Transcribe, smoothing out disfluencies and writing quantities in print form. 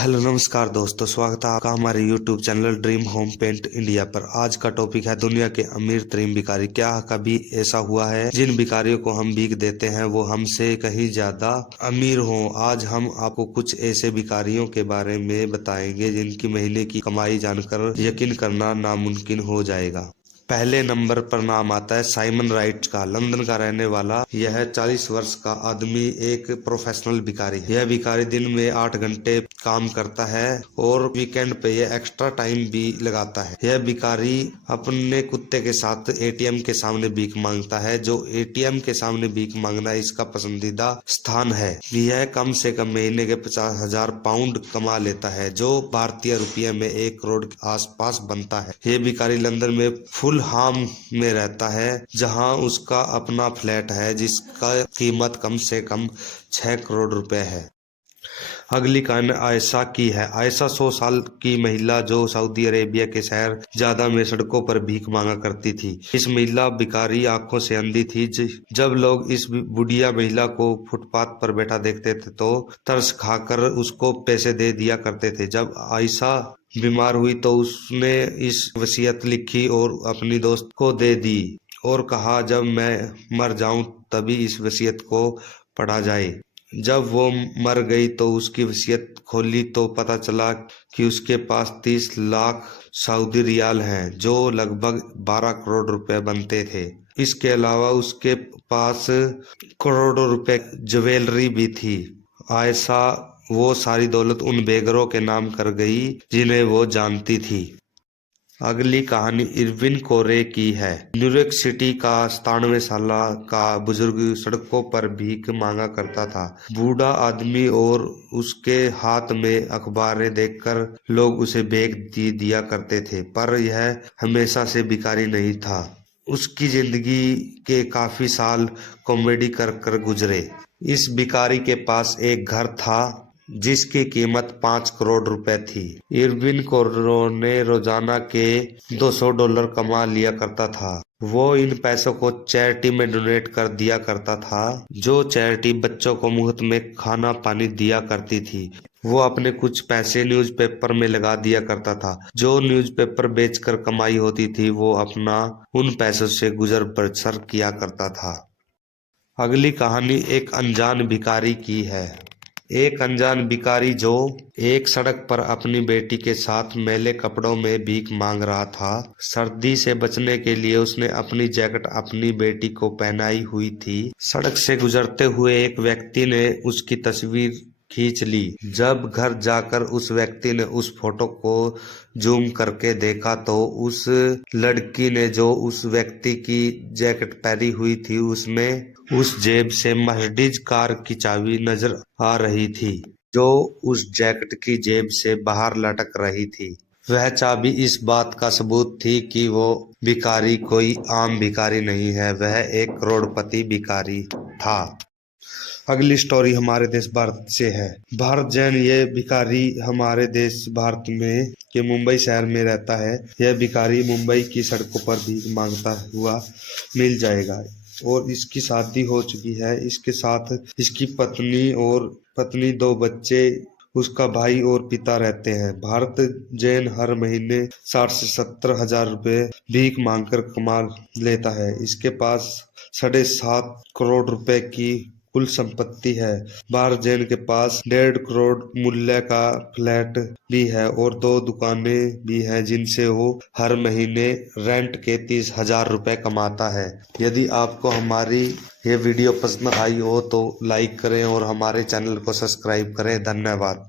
Hello नमस्कार दोस्तों, स्वागत है आपका हमारे YouTube channel dream home paint India पर। आज का टॉपिक है दुनिया के अमीर तरीन भिखारी। क्या कभी ऐसा हुआ है जिन भिखारियों को हम भीख देते हैं वो हमसे कहीं ज्यादा अमीर हों? आज हम आपको कुछ ऐसे भिखारियों के बारे में बताएंगे जिनकी महीने की कमाई जानकर यकीन करना नामुमकिन हो जाएगा। पहले नंबर पर नाम आता है साइमन राइट का। लंदन का रहने वाला यह 40 वर्ष का आदमी एक प्रोफेशनल भिखारी है। यह भिखारी दिन में 8 घंटे काम करता है और वीकेंड पे यह एक्स्ट्रा टाइम भी लगाता है। यह भिखारी अपने कुत्ते के साथ एटीएम के सामने भीख मांगता है। जो एटीएम के सामने भीख मांगना इसका पसंदीदा स्थान है। यह कम से कम महीने के 50,000 पाउंड कमा लेता है, जो भारतीय रुपये में 1 करोड़ के आसपास बनता है। यह भिखारी लंदन में फुल हाम में रहता है, जहां उसका अपना फ्लैट है जिसका कीमत कम से कम 6 करोड़ रुपए है। अगली कहानी आयशा की है। आयशा 100 साल की महिला जो सऊदी अरेबिया के शहर जादा में सड़कों पर भीख मांगा करती थी। इस महिला भिखारी आंखों से अंधी थी। जब लोग इस बुढ़िया महिला को फुटपाथ पर बैठा देखते थे तो तरस खाकर उसको पैसे दे दिया करते थे। जब आयशा बीमार हुई तो उसने इस वसीयत लिखी और अपनी दोस्त को दे दी और कहा, जब मैं मर जाऊं तभी इस वसीयत को पढ़ा जाए। जब वो मर गई तो उसकी वसीयत खोली तो पता चला कि उसके पास 30 लाख सऊदी रियाल हैं, जो लगभग 12 करोड़ रुपए बनते थे। इसके अलावा उसके पास करोड़ों रुपए ज्वेलरी भी थी। आयशा वो सारी दौलत उन बेघरों के नाम कर गई जिन्हें वो जानती थी। अगली कहानी इरविन कोरे की है। न्यूयॉर्क सिटी का 97 साल का बुजुर्ग सड़कों पर भीख मांगा करता था। बूढ़ा आदमी और उसके हाथ में अखबारें देखकर लोग उसे भीख दिया करते थे, पर यह हमेशा से भिखारी नहीं था। उसकी जिंदगी के काफी साल कॉमेडी कर गुजरे। इस भिखारी के पास एक घर था जिसकी कीमत 5 करोड़ रुपए थी। इरविन कोरे रोजाना के $200 कमा लिया करता था। वो इन पैसों को चैरिटी में डोनेट कर दिया करता था, जो चैरिटी बच्चों को मुफ्त में खाना पानी दिया करती थी। वो अपने कुछ पैसे न्यूज़पेपर में लगा दिया करता था। जो न्यूज़पेपर बेचकर कमाई होती थी वो अपना उन पैसों से गुजर बसर किया करता था। अगली कहानी एक अनजान भिखारी की है। एक अनजान भिखारी जो एक सड़क पर अपनी बेटी के साथ मैले कपड़ों में भीख मांग रहा था। सर्दी से बचने के लिए उसने अपनी जैकेट अपनी बेटी को पहनाई हुई थी। सड़क से गुजरते हुए एक व्यक्ति ने उसकी तस्वीर खींच ली। जब घर जाकर उस व्यक्ति ने उस फोटो को जूम करके देखा तो उस लड़की ने जो उस व्यक्ति की जैकेट पहनी हुई थी उसमें उस जेब से मर्सिडीज कार की चाबी नजर आ रही थी, जो उस जैकेट की जेब से बाहर लटक रही थी। वह चाबी इस बात का सबूत थी कि वो भिखारी कोई आम भिखारी नहीं है, वह एक करोड़पति भिखारी था। अगली स्टोरी हमारे देश भारत से है। भारत जैन ये भिखारी हमारे देश भारत में के मुंबई शहर में रहता है। यह भिखारी मुंबई की सड़कों पर भीख मांगता हुआ मिल जाएगा और इसकी शादी हो चुकी है। इसके साथ इसकी पत्नी 2 बच्चे, उसका भाई और पिता रहते हैं। भारत जैन हर महीने 60 से 70 हजार रुपए भीख मांगकर कमा लेता है। इसके पास 7.5 करोड़ रुपए की कुल संपत्ति है। भारत जैन के पास 1.5 करोड़ मूल्य का फ्लैट भी है और 2 दुकानें भी हैं जिनसे वो हर महीने रेंट के 30,000 रुपए कमाता है। यदि आपको हमारी ये वीडियो पसंद आई हो तो लाइक करें और हमारे चैनल को सब्सक्राइब करें। धन्यवाद।